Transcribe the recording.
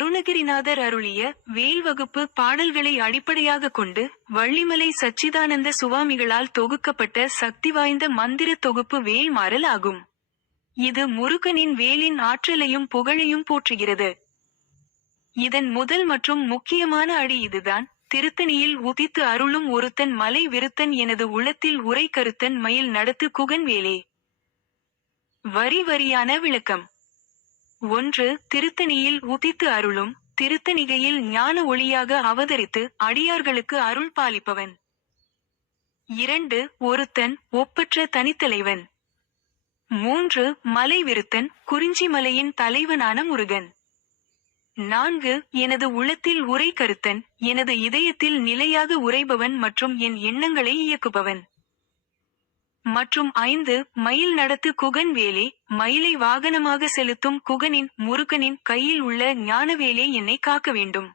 அருணகிரிநாதர் அருளிய வேல் வகுப்பு பாடல்களை அடிப்படையாக கொண்டு வள்ளிமலை சச்சிதானந்த சுவாமிகளால் தொகுக்கப்பட்ட சக்தி வாய்ந்த மந்திர தொகுப்பு வேல் மாறல் ஆகும். இது முருகனின் வேலின் ஆற்றலையும் புகழையும் போற்றுகிறது. இதன் முதல் மற்றும் முக்கியமான அடி இதுதான்: திருத்தணியில் உதித்து அருளும் ஒருத்தன் மலை விருத்தன் எனது உள்ளத்தில் உரை கருத்தன் மயில் நடத்து குகன் வேலே. வரி வரியான விளக்கம். 1. திருத்தணியில் உதித்து அருளும், திருத்தணிகையில் ஞான ஒளியாக அவதரித்து அடியார்களுக்கு அருள் பாலிப்பவன். 2. ஒருத்தன், ஒப்பற்ற தனித்தலைவன். 3. மலை விருத்தன், குறிஞ்சி மலையின் தலைவனான முருகன். 4. எனது உள்ளத்தில் உரை கருத்தன், எனது இதயத்தில் நிலையாக உறைபவன் மற்றும் என் எண்ணங்களை இயக்குபவன். மற்றும் 5. மயில் நடத்து குகன் வேலே, மயிலை வாகனமாக செலுத்தும் குகனின் முருகனின் கையில் உள்ள ஞானவேலே என்னை காக்க வேண்டும்.